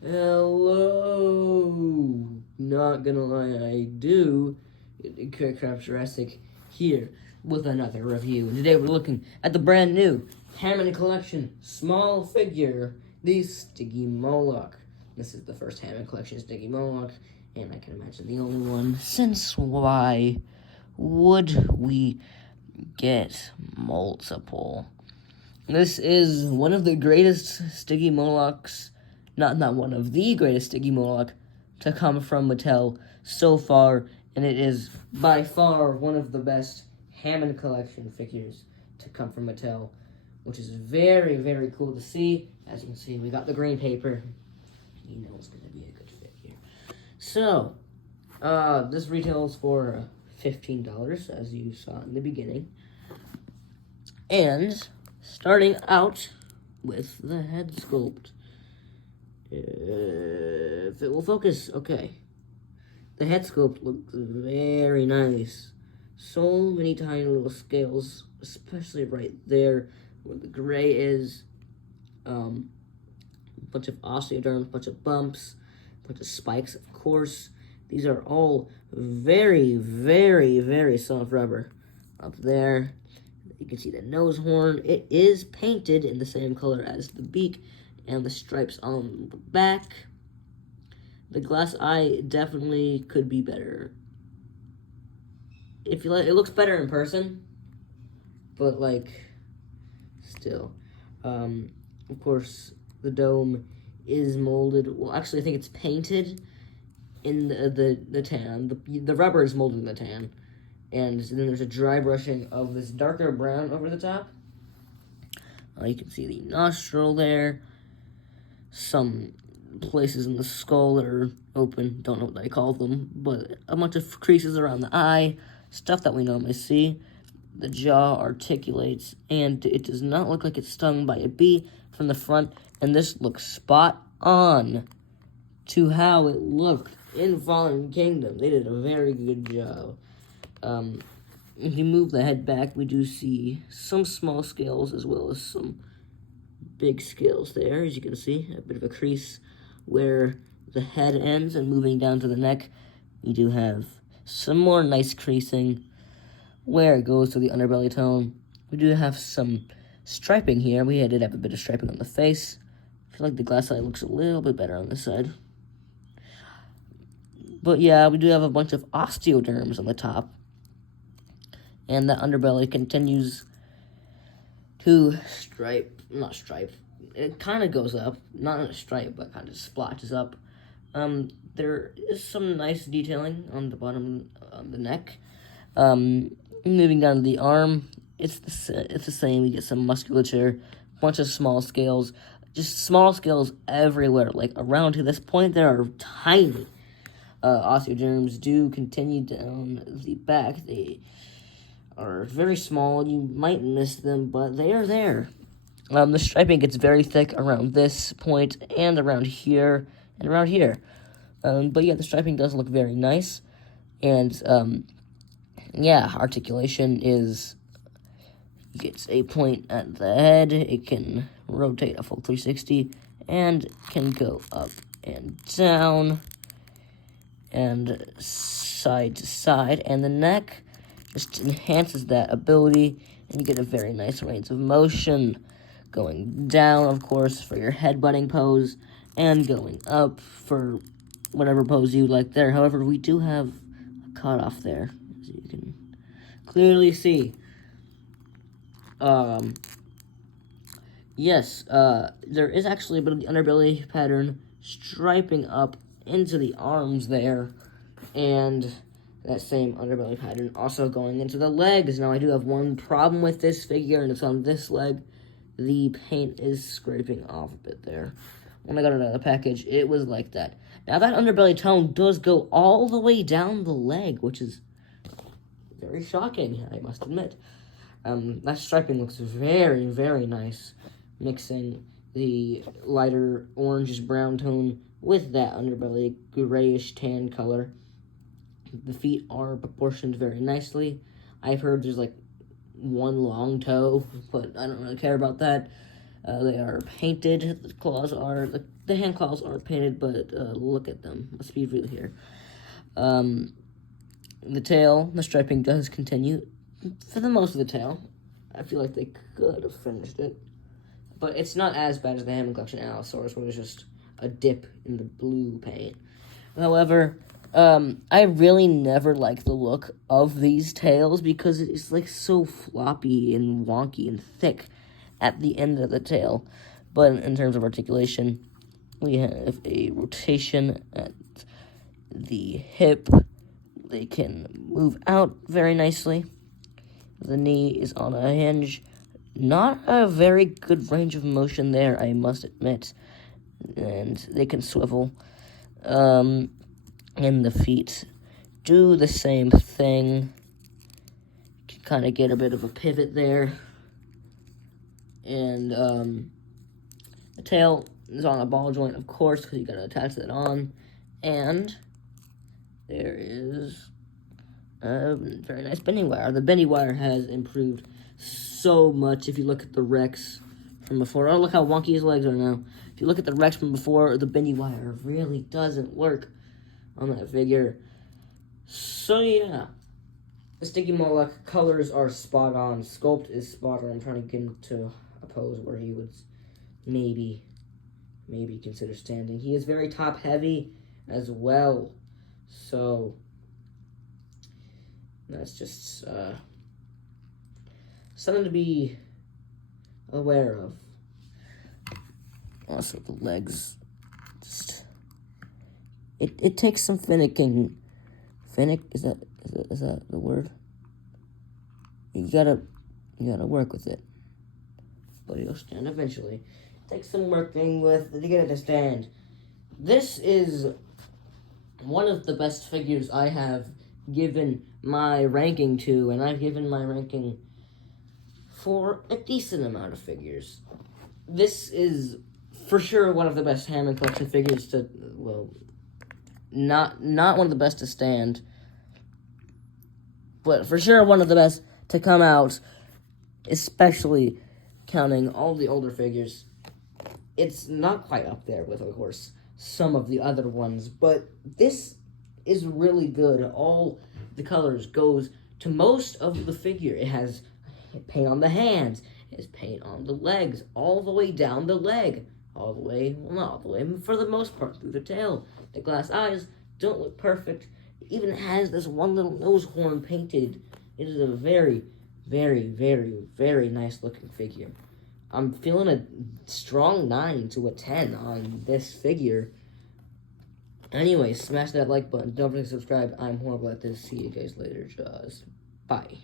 Hello! Not gonna lie, I do. Craft Jurassic here with another review. And today we're looking at the brand new Hammond collection small figure, the Stygimoloch. This is the first Hammond collection Stygimoloch, and I can imagine the only one. Since why would we get multiple? This is one of the greatest Stygimolochs. Not one of the greatest Stygimoloch to come from Mattel so far, and it is by far one of the best Hammond collection figures to come from Mattel, which is very, very cool to see. As you can see, we got the green paper. You know it's going to be a good figure. So, this retails for $15, as you saw in the beginning. And starting out with the head sculpt. If it will focus, okay. The head sculpt looks very nice. So many tiny little scales, especially right there where the gray is. Bunch of osteoderms, bunch of bumps, bunch of spikes, of course. These are all very, very, very soft rubber. Up there, you can see the nose horn. It is painted in the same color as the beak and the stripes on the back. The glass eye definitely could be better. If you like, it looks better in person, but like, still. Of course, the dome is molded. Well, actually, I think it's painted in the tan. The rubber is molded in the tan. And then there's a dry brushing of this darker brown over the top. You can see the nostril there. Some places in the skull that are open. Don't know what they call them. But a bunch of creases around the eye. Stuff that we normally see. The jaw articulates. And it does not look like it's stung by a bee from the front. And this looks spot on to how it looked in Fallen Kingdom. They did a very good job. If you move the head back, we do see some small scales as well as some big scales there. As you can see, a bit of a crease where the head ends, and moving down to the neck, you do have some more nice creasing where it goes to the underbelly tone. We do have some striping here. We did have a bit of striping on the face. I feel like the glass eye looks a little bit better on this side. But yeah, we do have a bunch of osteoderms on the top. And the underbelly continues to not stripe. It kind of goes up, not in a stripe, but kind of splotches up. There is some nice detailing on the bottom of the neck. Moving down to the arm, it's the same. We get some musculature, bunch of small scales, just small scales everywhere. Like around to this point, there are tiny osteoderms do continue down the back. They are very small. You might miss them, but they are there. The striping gets very thick around this point and around here and around here. But yeah, the striping does look very nice. And yeah, articulation is, gets a point at the head. It can rotate a full 360 and can go up and down and side to side. And the neck just enhances that ability, and you get a very nice range of motion. Going down, of course, for your headbutting pose, and going up for whatever pose you like there. However, we do have a cutoff there, as you can clearly see. Yes, there is actually a bit of the underbelly pattern striping up into the arms there, and that same underbelly pattern also going into the legs. Now, I do have one problem with this figure, and it's on this leg. The paint is scraping off a bit there. When I got it out of the package, it was like that. Now, that underbelly tone does go all the way down the leg, which is very shocking, I must admit. That striping looks very, very nice, mixing the lighter orangish-brown tone with that underbelly grayish tan color. The feet are proportioned very nicely. I've heard there's like one long toe, but I don't really care about that. They are painted. The claws are, the hand claws are painted, but look at them. Let's be real here. The tail, the striping does continue. For the most of the tail, I feel like they could have finished it. But it's not as bad as the Hammond Collection Allosaurus, where there's just a dip in the blue paint. However, I really never like the look of these tails because it's like so floppy and wonky and thick at the end of the tail. But in terms of articulation, we have a rotation at the hip. They can move out very nicely. The knee is on a hinge. Not a very good range of motion there, I must admit. And they can swivel. And the feet do the same thing. Can kind of get a bit of a pivot there. And the tail is on a ball joint, of course, because you got to attach that on. And there is a very nice bending wire. The bending wire has improved so much. If you look at the Rex from before, oh, look how wonky his legs are now. If you look at the Rex from before, the bending wire really doesn't work on that figure. So yeah, the Stygimoloch colors are spot on. Sculpt is spot on. I'm trying to get him to a pose where he would maybe consider standing. He is very top heavy as well. So that's just something to be aware of. Also, the legs, just it takes some finicking. Is that the word? You gotta work with it, but it'll stand eventually. It takes some working with to get it to stand. This is one of the best figures I have given my ranking to, and I've given my ranking for a decent amount of figures. This is for sure one of the best Hammond Collection figures to, well, not one of the best to stand, but for sure one of the best to come out, especially counting all the older figures. It's not quite up there with, of course, some of the other ones, but this is really good. All the colors goes to most of the figure. It has paint on the hands, it has paint on the legs, all the way down the leg, all the way, well, not all the way, for the most part, through the tail. The glass eyes don't look perfect. It even has this one little nose horn painted. It is a very, very, very, very nice looking figure. I'm feeling a strong 9 to a 10 on this figure. Anyway, smash that like button. Don't forget to subscribe. I'm horrible at this. See you guys later. Just bye.